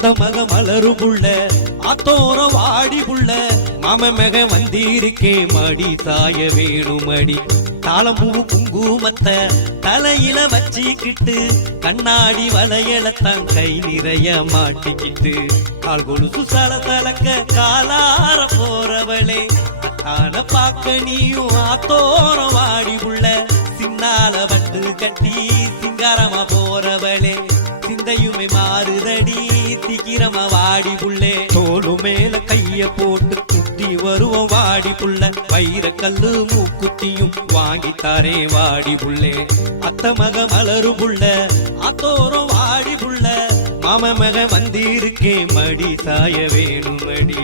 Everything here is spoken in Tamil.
அத்த மக மலரு புள்ள அத்தோரம் வாடி புள்ள மாம மக வந்திருக்கே மடி தாய வேணுமடி தாளம்பூ குங்குமத்த தலையில வச்சிக்கிட்டு கண்ணாடி வளையலத்தான் கை நிறைய மாட்டிக்கிட்டு கால் கொலுசு சல தலக்க காலார போறவளே அத்தான பாக்க நீயும் ஆத்தோரம் வாடி புள்ள சின்னால வட்டு கட்டி சிங்காரமா போறவளே சிந்தையுமே மாறுதடி சீக்கிரமா வாடி புள்ளே தோளு மேல கைய போட்டு குத்தி வருவோம் வாடி புள்ள வைர கல்லு மூக்குத்தியும் வாங்கித்தாரே வாடி புள்ளே அத்த மக மலரு புள்ள அத்தோரம் வாடி புள்ள மாம மக வந்திருக்கே மடி சாய வேணுமடி